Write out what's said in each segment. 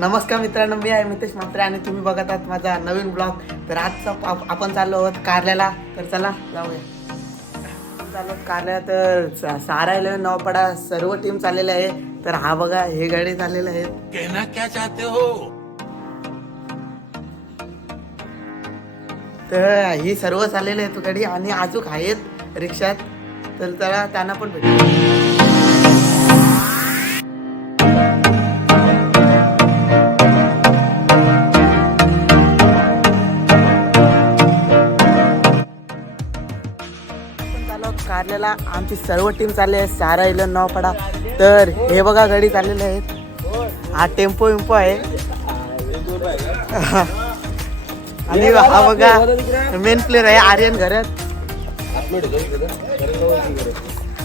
नमस्कार मित्रांनो, मी आहे मितेश म्हात्रे आणि तुम्ही बघत आहात माझा नवीन ब्लॉग. तर आजचा आपण चाललो आहोत कारल्याला. तर चला जाऊया. चाललो कारल्या. तर सारायला नवपाडा सर्व टीम चाललेले आहे. तर हा बघा, हे गाडी चाललेले आहेत. कहना क्या चाहते हो? तर ही सर्व चाललेले आहेत गाडी आणि अजून आहेत रिक्षात. तर चला त्यांना पण भेटू. कारल्याला आमची सर्व टीम चालली आहे. सारा इलन नवपाडा. तर हे बघा गाडी चाललेले आहेत. हा टेम्पो विम्पो आहे आणि हा बघा मेन प्लेअर आहे आर्यन घरात.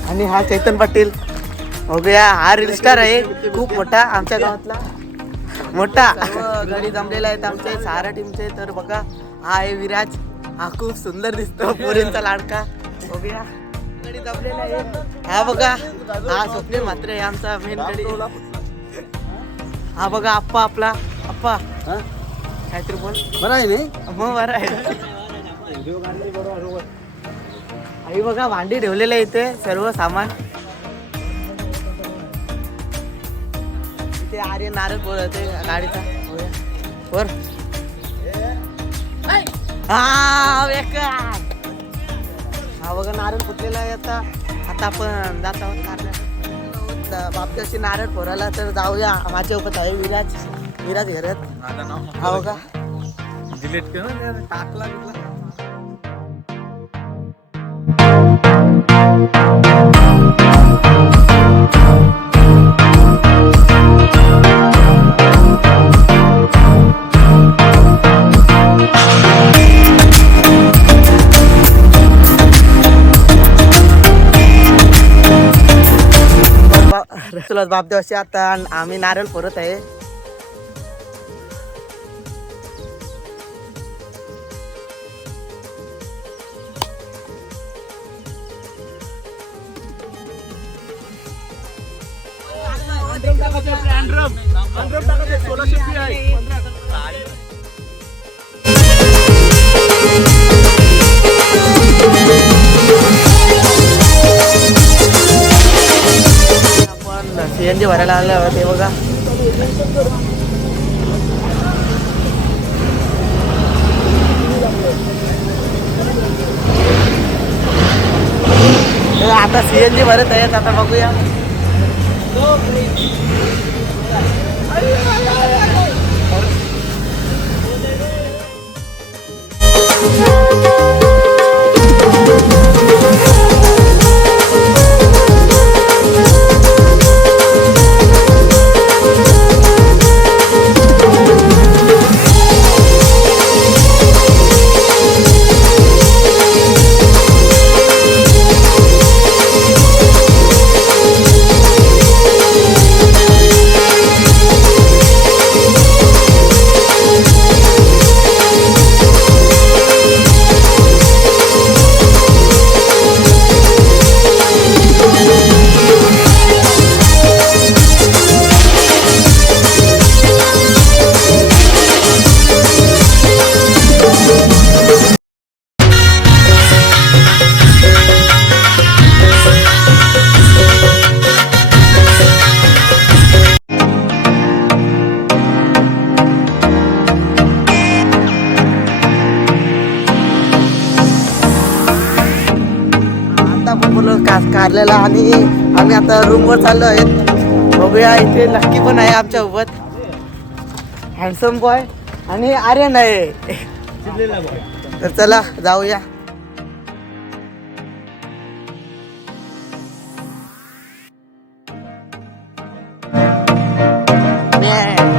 आणि हा चैतन पाटील बघूया. हा रील स्टार आहे खूप मोठा, आमच्या गावातला मोठा. गाडी जमलेला आहेत आमचे सारा टीमचे. तर बघा, हा आहे विराज. हा खूप सुंदर दिसतो, पोरींचा लाडका. बघूया गाडी जमलेला आहे. हा बघा, हा स्वप्नील म्हात्रे आहे आमचा मेन गाडी. हा बघा आप्पा, आपला आप्पा काहीतरी बोल. बरं आहे नाही मग बरं आहे. आई बघा भांडी ठेवलेलं आहे इथे, सर्व सामान. इथे आर्य नारळ बोलते गाडीचा वर. हा बेकार. हा बघा नारळ फुटलेला आहे. आता आपण जात आहोत कारल्या बापच्याशी नारळ फोरायला. तर जाऊया. माझ्या सोबत आहे विराज घरात. हा बघा डिलीट कर टाकला. चला बापदेवाशी आता आम्ही नारळ फोरत आहे. सीएनजी भरायला आलं होतं ते बघा. आता सीएनजी भरत आहेत. आता बघूया. कारल्याला आणि आम्ही आता रूमवर चाललो आहेत. बघूया, इथे लक्की पण आहे आमच्या सोबत. हँडसम बॉय आणि आर्यन आहे. तर चला जाऊया.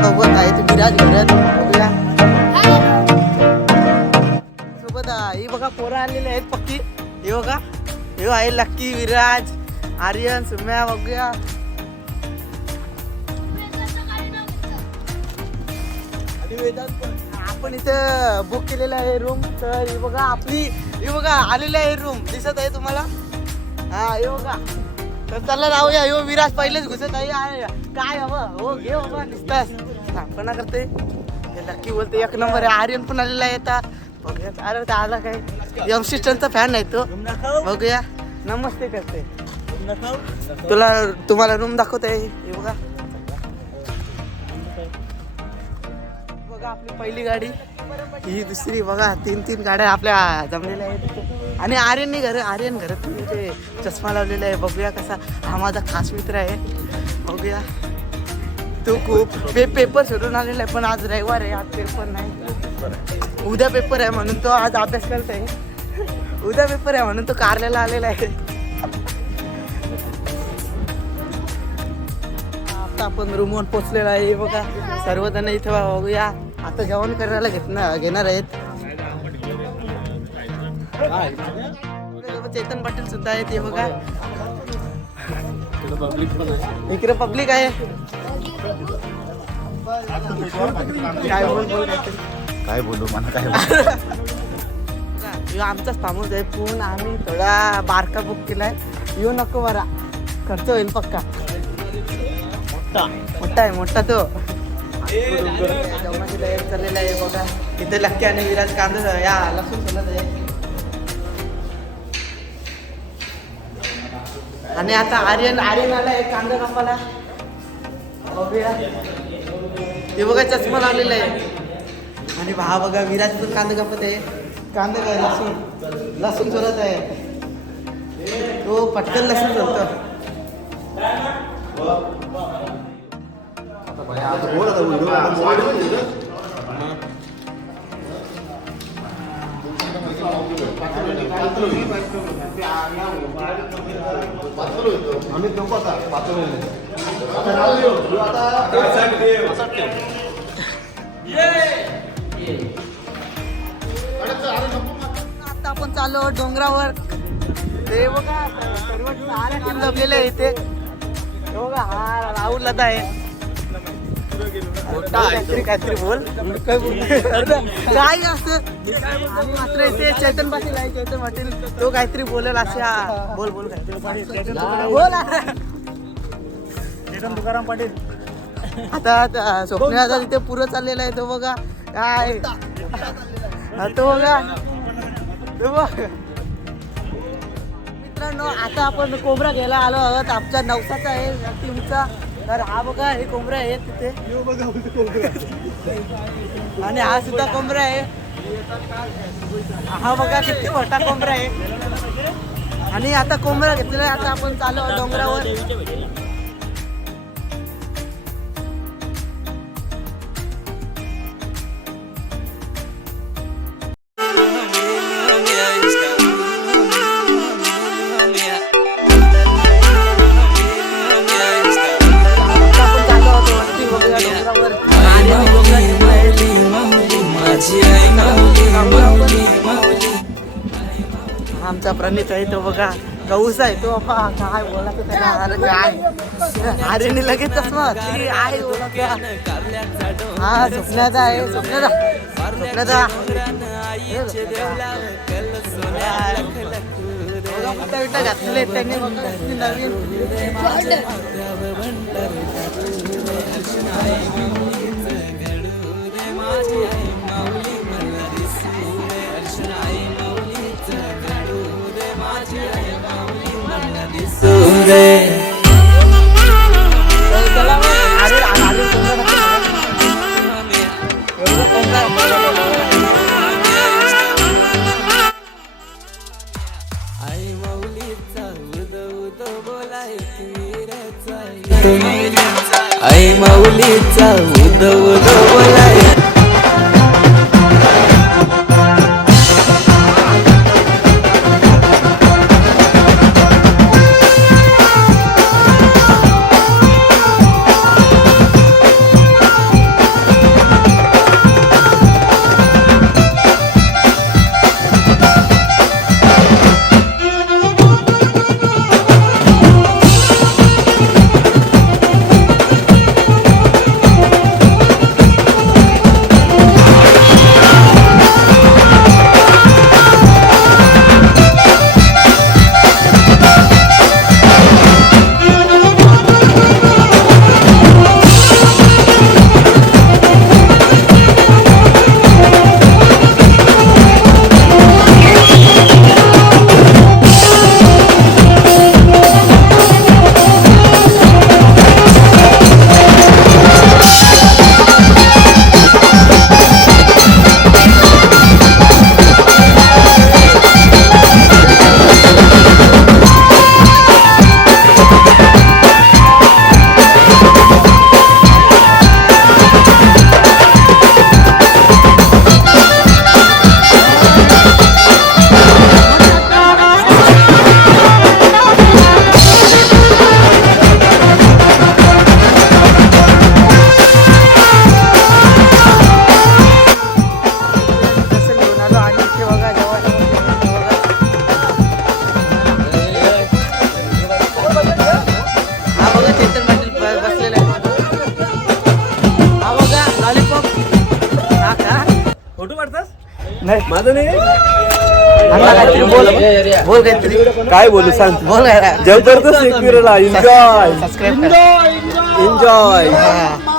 सोबत आहे विराज घरात. बघूया सोबत ही बघा पोरं आलेले आहेत पक्की. हे बघा, हे आहे लक्की, विराज, आर्यन, सुम्या. बघूया आपण इथं बुक केलेला आहे रूम. तर हे बघा आपली, हे बघा आलेली आहे रूम. दिसत आहे तुम्हाला? हा हे बघा. तर चला जाऊया. विराज पहिलेच घुसत आहे. काय हवं हो घे बाबा, दिसतास. स्थापना करते. हे लकी बोलते एक नंबर आहे. आर्यन पण आलेला आहे आता बघूया. अरे आला काय यमसिस्टनचा फॅन आहे तो. बघूया नमस्ते करते. तुम्हाला रूम दाखवत आहे. हे बघा बघा आपली पहिली गाडी, ही दुसरी. बघा 3 गाड्या आपल्या जमलेल्या आहेत. आणि आर्यन घरात ते चष्मा लावलेला आहे. बघूया कसा. हा माझा खास मित्र आहे. बघूया तो खूप पेपर सोडून आलेला आहे. पण आज रविवार आहे, आज पेपर नाही. उद्या पेपर आहे म्हणून तो आज अभ्यास करत आहे. उद्या पेपर आहे म्हणून तो कारल्याला आलेला आहे. आता आपण रूमवर पोचलेला आहे. बघा सर्वजण इथं बघूया. आता जेवण करायला घेणार आहेत. चेतन पाटील सुद्धा आहेत. हे बघा इकडे पब्लिक आहे. काय बोलू मला काय आमचाच फार्महाऊस आहे. पण आम्ही थोडा बारका बुक केलाय. येऊ नको बरा, खर्च होईल पक्का. मोठा आहे मोठा तो. जेवणाची तयारी चाललेला आहे. बघा इथे लक्की आणि विराज कांदा या लसूण सोलत आहे. आणि आता आर्यन आला आहे कांदा कापायला. बघूया हे बघा चष्मा लावलेला आहे. आणि भाव बघा विराज पण कांदा कापत आहे. कांदा काय लसूण सोलत आहे. तो पटकन लसूण सोलतो. आता आपण चाललो डोंगरावर. ते बघा सर्व साऱ्या टीम जमलेल्या आहे इथे. बघा हा राहुल लदा आहे. काहीतरी बोल काय असं. मात्र इथे चैतन पाटील आहे. चैतन पाटील तो काहीतरी बोलेल अशा. बोल बोल चेतन तुकाराम पाटील. आता स्वप्न आता तिथे पुरं चाललेला आहे. तो बघा काय तो बघा मित्रांनो. आता आपण कोंबडा घ्यायला आलो आहोत. आमच्या नवसाचा आहे टीमचा. तर हा बघा हे कोंबडा आहे तिथे. आणि हा सुद्धा कोंबडा आहे. हा बघा किती मोठा कोंबडा आहे. आणि आता कोंबडा घेतलेला आहे. आता आपण चालू डोंगरावर. आमचा प्रणित आहे तो बघा. गौस आहे तो. काय बोलायचं त्याला. अरे काय आर्यने लगेच चष्मा आहे. हा स्वप्नाचा आहे. स्वप्नाचा विटा घातलेले त्यांनी. नवीन आई माऊलीचा उद उद बोलाय. माझं नाही आता काहीतरी बोल बोल काहीतरी काय बोलू सांग बोल जबरदस्त एकविरेला एन्जॉय सबस्क्राईब करा एन्जॉय हा.